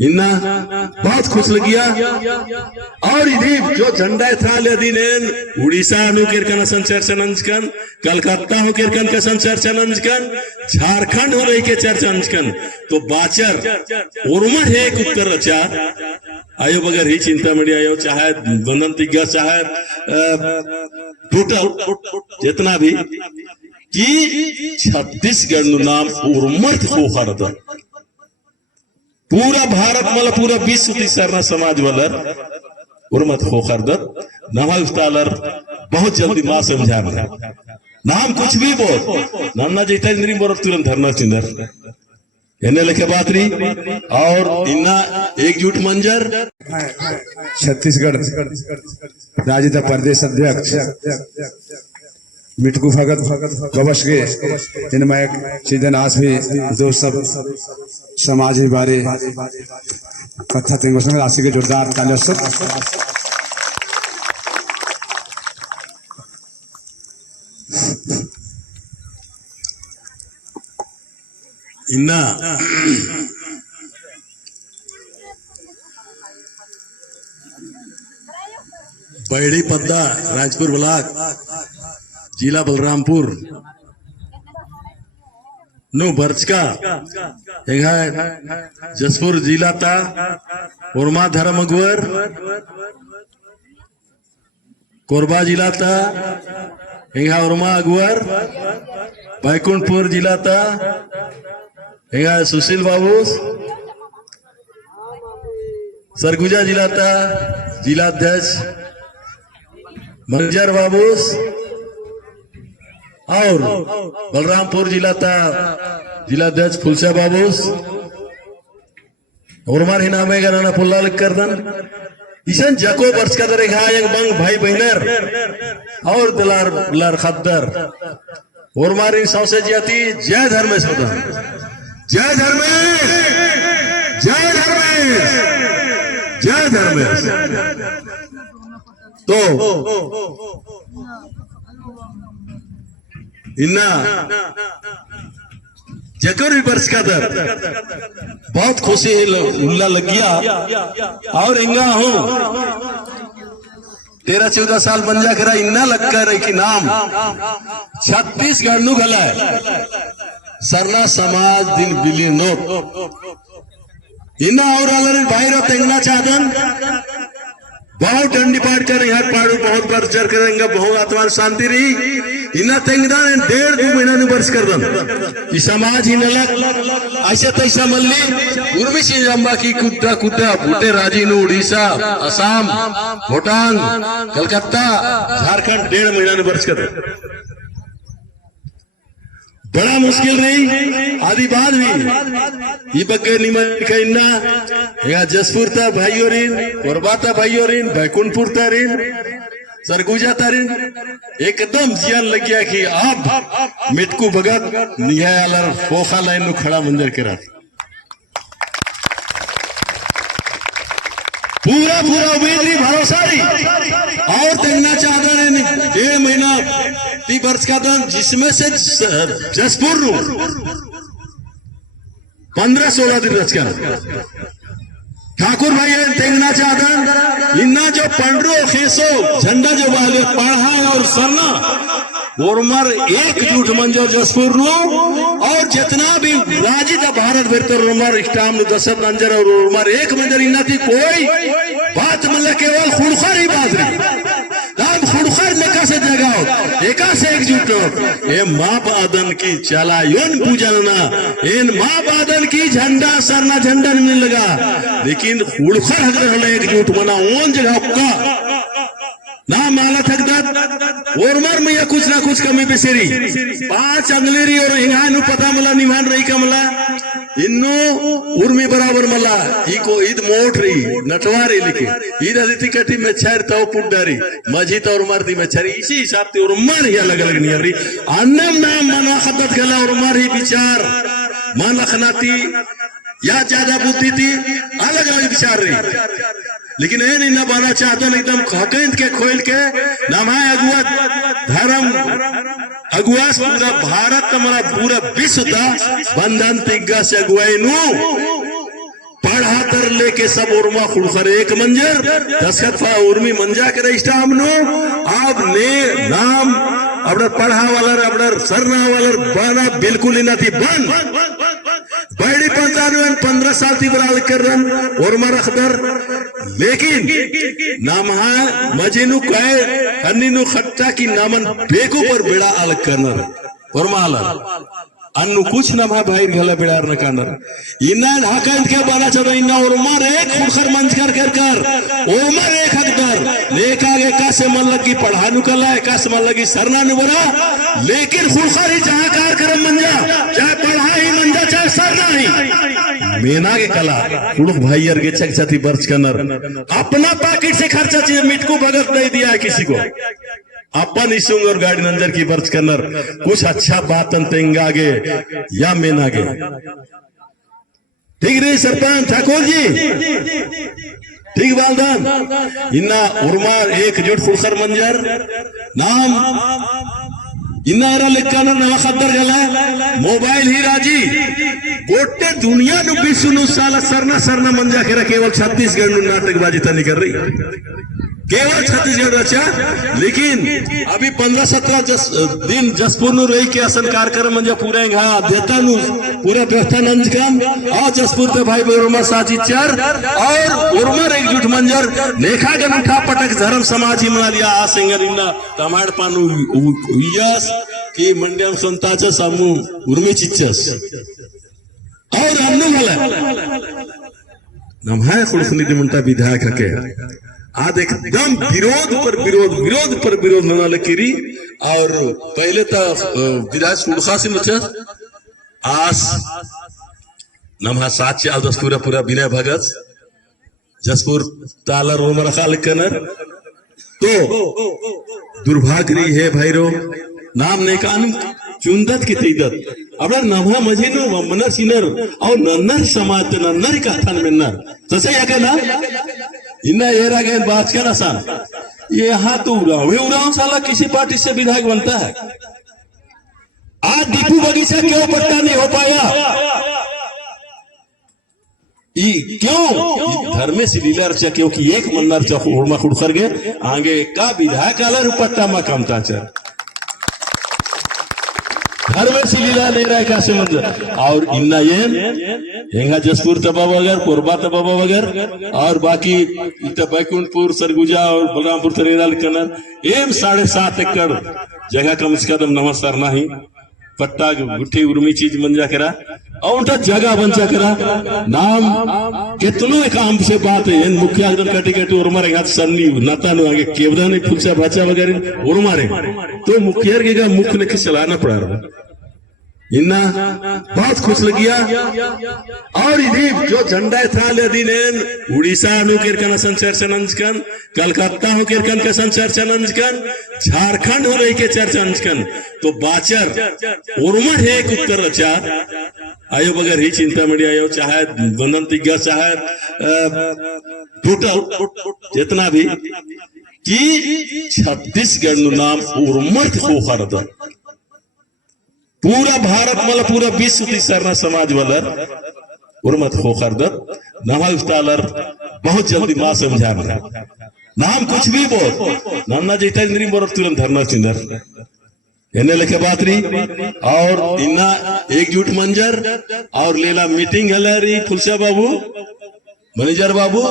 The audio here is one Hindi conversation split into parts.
इन्ना बहुत खुश लगिया और इधी जो झंडा था लेदी ने उड़ीसा नु किरकन संचार चनंजकन कलकत्ता हो किरकन के संचार चनंजकन झारखंड हो रही के चर्चा अंजकन तो बाचर उर्मा है एक उत्तर रचा आयो बगैर ही चिंता मड़ी आयो चाहे बंधन तिग्गा चाहे टोटल जितना भी कि छत्तीसगढ़ नु नाम उर्मत हो हरदा पूरा भारत मतलब पूरा विश्व तीसरा समाज वालर उर्मत हो खरदत नमल तालर बहुत जल्दी मां समझा नाम कुछ भी बोल नन्ना जैता इंद्री बोर तुरंत धरना चिंदर इन्हें लेके बात रही और इन्ना एकजुट मंजर छत्तीसगढ़ राज्य प्रदेश अध्यक्ष मिटकू भगत गवश के इनमें एक सीधन आज भी दो सब समाज ही बारे कथा तेंगों में राशि के जोरदार तालियां इन्ना बैड़ी पद्दा राजपुर ब्लॉक जिला बलरामपुर नो बर्चका जसपुर जिला ता उर्मा धर्म अगवर कोरबा जिला ता उर्मा अगवर बैकुंठपुर जिला ता सुशील बाबू सरगुजा जिला ता जिलाध्यक्ष मंजर बाबूस और बलरामपुर जिला ता जिलाध्यक्ष फुलसा बाबूस उर्मार ही नाम है नाना पुल्ला लिख कर दन ईशन जको वर्ष का दरे घायंग बंग भाई बहनर और दलार लर खद्दर उर्मार इन सबसे जाती जय धर्मेश होता जय धर्मेश जय धर्मेश जय धर्मेश तो इन्ना जकर भी वर्ष का दर बहुत खुशी उल्ला लग गया और इंगा हूँ 13-14 साल बन जा करा इन्ना लग कर कि नाम छत्तीसगढ़ नु गला सरला समाज दिन बिली नोट इन्ना और अलर भाई रो तेंगना चादन बहुत डंडी पाट कर यहाँ पाड़ू बहुत बार चर करेंगे बहुत आत्मा शांति रही इन्ना तेंगदान 1.5-2 महीना वर्ष कर दन इस समाज ही नलक ऐसे तैसा मल्ली उर्मी सिंह रंबा की कुत्ता कुत्ता बूटे राजी नु उड़ीसा असम भूटान कलकत्ता झारखंड 1.5 महीना वर्ष कर बड़ा मुश्किल रही आदि बाद भी ये बग्गे निमन कहना यहाँ जसपुर ता भाई और कोरबा ता भाई और बैकुंठपुर तारीन सरगुजा तारीन एकदम जियान लग गया कि अब मिटकू भगत निहायर फोखा लाइन नु खड़ा मंदिर के रात पूरा पूरा उम्मीद रही भरोसा रही और तेंगना चाहता है 1.5 महीना 30 वर्ष का दन जिसमें से जसपुर 15-16 दिन रच का ठाकुर भाई तेंगना चाहता इन्ना जो पंडरो खेसो झंडा जो वाले पढ़ा और सरना उर्मर एकजुट मंजर जसपुर नु और जितना भी राजी था भारत बेहतर उर्मर इस्टाम नु दशरथ मंजर और उर्मर एक मंजर इन्ना थी कोई बात मतलब केवल खुड़खर ही बात रही नाम खुड़खर लेका से जगाओ एका से एकजुट हो ये माँ बादन की चला योन पूजन ना इन माँ बादन की झंडा सरना झंडा नहीं लगा लेकिन खुड़खर हगर एकजुट मना ओन जगह का ना माला थकदात उर्मर में या कुछ ना कुछ कमी बेसेरी 5 अंगलेरी और हिंगानु पता मला निवान रही का मला इन्नो उर्मी बराबर मला इको ईद मोट रही नटवारी लिखे ईद अदिति कटी में छर तो पुड्डारी मजी तो उर्मर दी में छरी इसी हिसाब से उर्मर ही अलग अलग नहीं रही अन्नम नाम मना खदत गला उर्मर ही विचार मन लखनाती या ज्यादा बुद्धि थी अलग अलग विचार रही लेकिन ये नहीं ना बाना चाहता एकदम हकैंत के खोल के नमाय अगुआ धर्म अगुआ पूरा भारत हमारा पूरा विश्व था बंधन तिग्गा से अगुआई नु पढ़ा तर लेके सब उर्मा खुड़खर एक मंजर दस्खत फा उर्मी मंजा के रजिस्टर हमनो अब ने नाम अपना पढ़ा वाला अपना सरना वाला बना बिल्कुल ही नहीं बन बड़ी 15 साल थी बराल कर रन उर्मा रखदर लेकिन नाम मजीनु कहे हन्नीनु खट्टा की नामन बेकू पर बेड़ा अलग करना उर्मा अलग अन्नु कुछ न भा भाई घला बिड़ार न कानर इन्ना ढाका इनके बना चलो इन्ना उर्मर एक खुरखर मंच कर उर्मर एक हकदार लेका के का से मन लगी पढ़ानु कला का से मन लगी सरना न बना लेकिन खुरखर ही जहां कार्यक्रम मंजा चाहे पढ़ा ही मंजा चाहे सरना ही मेना के कला कुड़ुक भाई यार के चक छती बर्च कनर अपना पैकेट से खर्चा चाहिए मिटकू भगत नहीं दिया है किसी को अपन इसुंग और गाड़ी नंजर की बर्च करनर कुछ अच्छा बात तेंगागे या मेनागे ठीक रही सरपंच ठाकुर जी ठीक बालदान इन्ना उर्मा एकजुट खुलखर मंजर नाम इन्ना एरा लिखना नवा खद्दर गला मोबाइल ही राजी गोटे दुनिया नु बिसुनु साला सरना मंजा के केवल छत्तीसगढ़ नु नाटकबाजी तनी कर रही केवल छत्तीसगढ़ रचा लेकिन अभी 15-17 दिन जसपुर नु रही के असन कार्यक्रम मंजा पूरा देता नु पूरा व्यवस्था नंजकम और जसपुर ते भाई उर्मा साची चार और उर्मर एकजुट मंजर नेखा के उठा पटक धर्म समाज ही मना लिया आ सिंगर इन्ना टमाट पानु यस की मंड्यम संताच सामू उर्मी चिच्चस और अन्नु भला नम है खुलखनी दिमंटा विधायक के आज एकदम विरोध पर विरोध न लकीरी और पहले तो विधायक सुड़खा से नचर आस नमहा सात चाल दस पूरा विनय भगत जसपुर तालर वो मरखा लिखनर तो दुर्भाग्य रही है भाईरो नाम ने कान चुंदत की तीदत अब नभा मजीनो मनर सिनर और नन्नर समाज नन्नर का थान मिन्नर तसे या ना इन्ना एरा गए बात क्या ना ये हाथ उड़ाऊ साला किसी पार्टी से विधायक बनता है आज दीपू बगीचा क्यों पट्टा नहीं हो पाया क्यों धर्मे से लीला रचा क्योंकि एक मन्नर चुड़मा खुड़खर गए आगे का विधायक आलर पट्टा मा कमता चल धर्मे से लीला ले रहा है कैसे मंजर और इन्ना ये जसपुर तबा वगर कोरबा तबा वगर और बाकी बैकुंठपुर सरगुजा और बलरामपुर तरेदाल कनर एम 7.5 एकड़ जगह कम से कम नमस्कार नहीं पट्टा गुट्ठी उर्मी चीज मंजा करा और उनका जगह बंचा करा नाम कितनों काम से बात है मुखिया एकदम कटी उर्मा रे सन्नी नाता नु आगे केवदा ने फुलसा भाचा वगैरह उर्मा रे तो मुखिया के मुख ने चलाना पड़ा रहा इन्ना बहुत खुश लगिया और इधर जो झंडा था लेदिन उड़ीसा नु केरकन संचार चनंजकन कलकत्ता हो केरकन का संचार चनंजकन झारखंड हो रही के चर्चंजकन तो बाचर उर्मा है एक उत्तर रचा आयो बगैर ही चिंता में आयो चाहे वनंतिज्ञ चाहे टोटल जितना भी कि छत्तीसगढ़ नु नाम उर्मत को खरद पूरा भारत मतलब पूरा विश्व की सरना समाज वाला उर्मत हो खरद नमस्तालर बहुत जल्दी मां समझा नाम कुछ भी बोल नन्ना जेठा इंद्री बोर तुरंत धरना चिंदर इन्हें लेके बात रही और इन्ना एकजुट मंजर और लेला मीटिंग हला रही फुलसा बाबू मैनेजर बाबू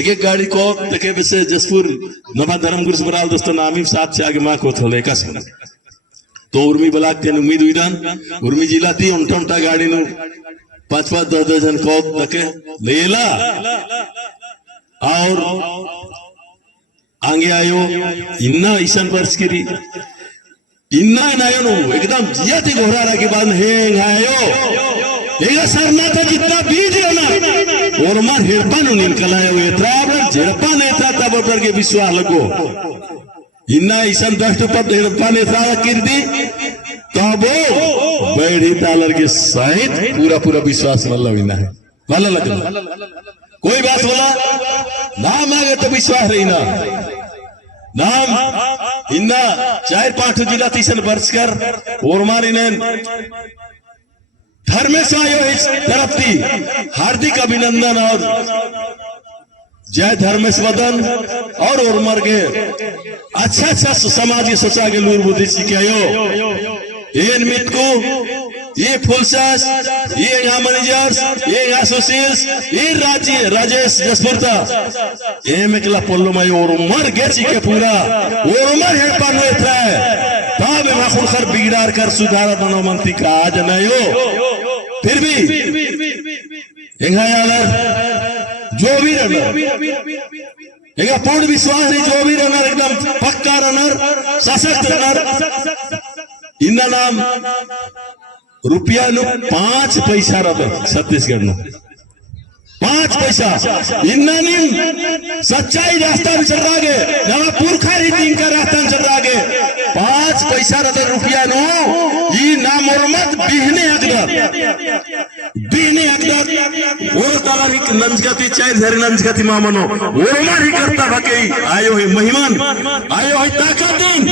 एक गाड़ी को देखे वैसे जसपुर नवा धर्म गुरु बराल दोस्तों नामी साथ से आगे माँ को थोड़े का तो उर्मी बलाक तेन उम्मीद हुईदान उर्मी जिला थी उनटा गाड़ी नु 5-10 जन को देखे लेला और आगे आयो इन्ना ईशान वर्ष की इन्ना नायो नु एकदम जिया थी घोड़ा के बाद हेंग आयो एगा सरना तो जितना बीज है ना और मार हिरपा नु निकलायो एत्रा जेरपा नेता तब पर के विश्वास लगो इन्ना ईशान दस्ट पर हिरपा नेता कीर्ति तब बैठी तालर के सहित पूरा विश्वास मतलब इन्ना है वाला लग कोई बात बोला नाम आगे तो विश्वास रही ना नाम इन्ना 4-5 जिला तीसन वर्ष कर और मारी ने धर्मेश आयो इस तरफ थी हार्दिक अभिनंदन और जय धर्मेश वदन और उर्मर के अच्छा समाज के सोचा के लूर बुद्धि सीखायो ये निमित्त को ये फुलसास ये यहाँ मैनेजर्स ये यहाँ सुशील ये राजेश जसपुरता ये मेकला पोल्लो में और उमर गेची के पूरा और उमर है पानो इतना है तब मैं खुलकर बिगड़ार कर सुधारा दोनों मंत्री का आज नहीं हो फिर भी यहाँ यार जो भी रनर एक पूर्ण विश्वास है जो भी रनर एकदम पक्का रनर सशक्त रनर इनका नाम रुपया नु 5 पैसा रहा छत्तीसगढ़ नु 5 पैसा इन्ना नहीं सच्चाई रास्ता भी चल रहा है नवा पुरखा रीति का रास्ता चल रहा है 5 पैसा रहा रुपया नु ये नाम और मत बिहने अकदर और ताला ही नंजगति चाहे धरे नंजगति मामनो और मार ही करता भकेई आयो है महिमान आयो है ताकतीन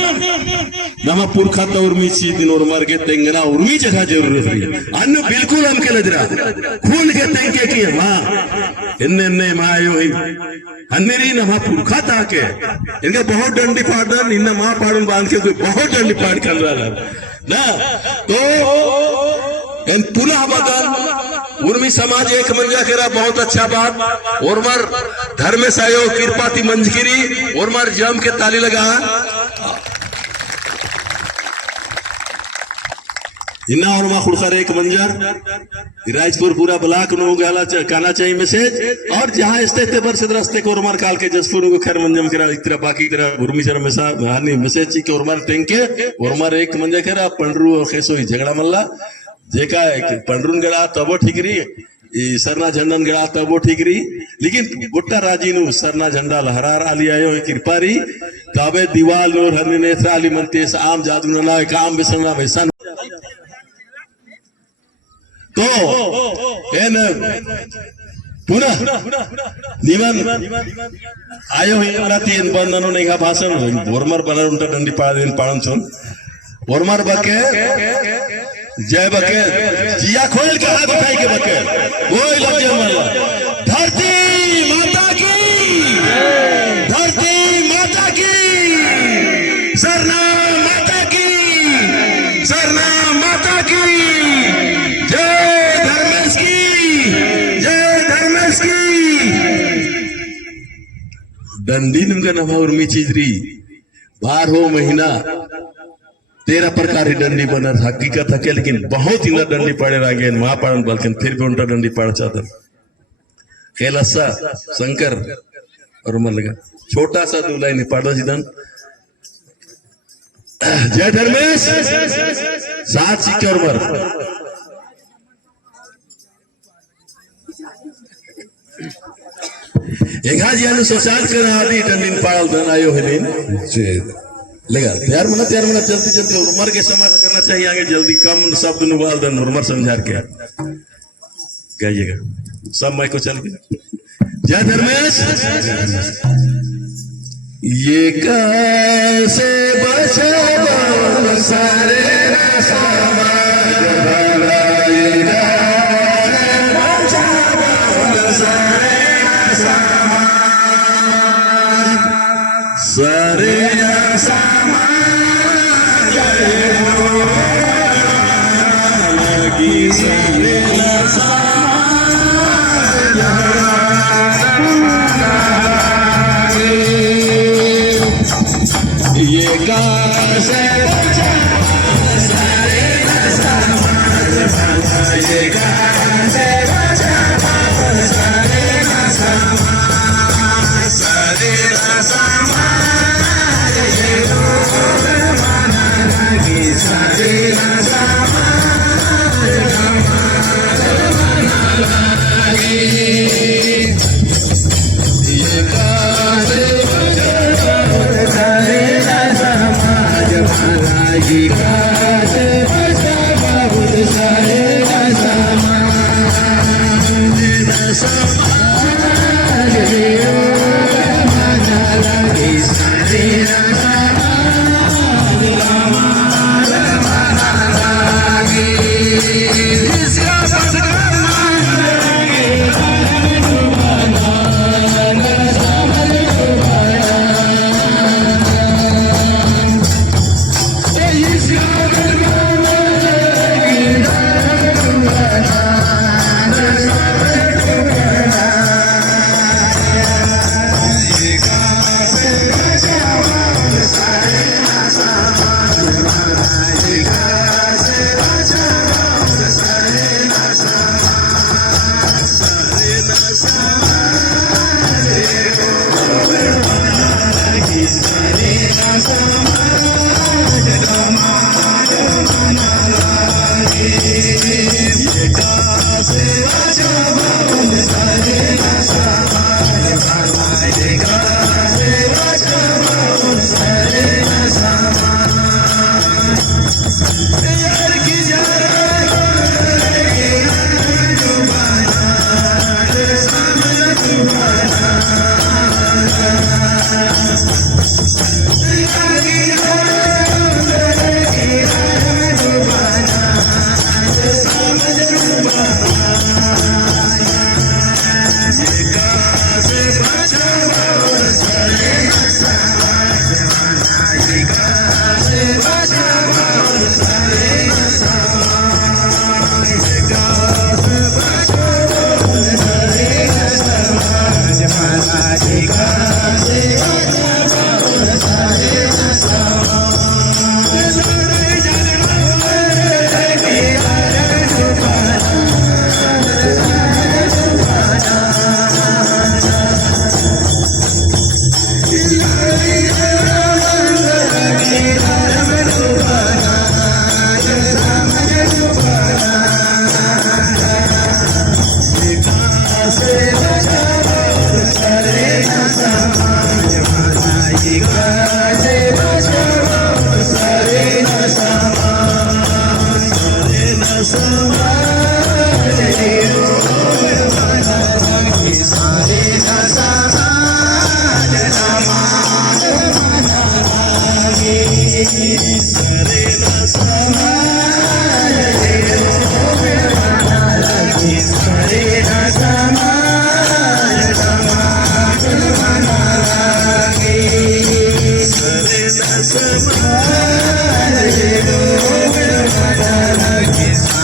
नवा पुरखा तो उर्मी ची दिन और मार के तेंगना उर्मी जगह जरूरत है अन्य बिल्कुल हम के लदरा खून के तेंगे की मां इन्ने मां आयो है अन्नेरी नवा पुरखा ताके इनके बहुत डंडी पाड़न इन मां पाड़न बांध के कोई बहुत डंडी पाड़ कर रहा ना तो इन पुनः बदल उर्मी समाज एक मंजा करा बहुत अच्छा बात और मर धर्मेश आयो कृपाती मंजगिरी और मर जम के ताली लगा इन्ना और मां खुड़कर एक मंजर राजपुर पूरा ब्लॉक नो गाला काना चाहिए मैसेज और जहां स्थित पर से रास्ते को और काल के जसपुर को खैर मंजम करा इतना बाकी करा उर्मी शर्मा सा हानि मैसेज ची के और मार टेंके और मार एक मंजा करा पंडरू और खेसो ही झगड़ा मल्ला जेका पंडरून गड़ा तबो ठीक रही सरना झंडन गड़ा तबो ठीक रही लेकिन गुट्टा राजी नु सरना झंडा लहरार आली आयो कृपा री तबे दीवाल नूर हन्नी नेत्रा आली मनते आम जादू ना काम बिसरना वैसा तो एन पुनः निवन आयो है राती इन बंदनो नहीं का भाषण बोरमर बनर उनटा डंडी पाड़ दिन पाड़न छोन बोरमर बके जय बके जिया खोल के हाथ उठाई के बके कोई लगे मल्ला धरती माता की सरना माता की जय धर्मेश की डंडी नमका नभा उर्मी चीजरी 12 महीना 13 प्रकार की डंडी बनर हकीकत है लेकिन बहुत ही डंडी पड़े रहे वहां पड़न बल्कि फिर भी उनका डंडी पड़ चादर कैलासा शंकर और मन लगा छोटा सा दूल्हा नहीं पड़ा जिदन जय धर्मेश साथ सीखे और मर एक हाजी आलू सोचाल कर आदि डंडी पाड़ल धन आयो है लगा तैयार मना जल्दी उर्मर के समय करना चाहिए आगे जल्दी कम शब्द नुबाल दन उर्मर समझा के कहिएगा सब मैं को चल के जय धर्मेश ये कैसे बचाओ सारे समाज सारे ये कैसे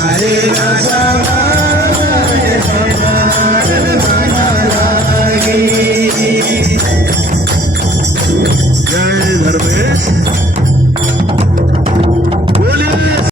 हरे राजा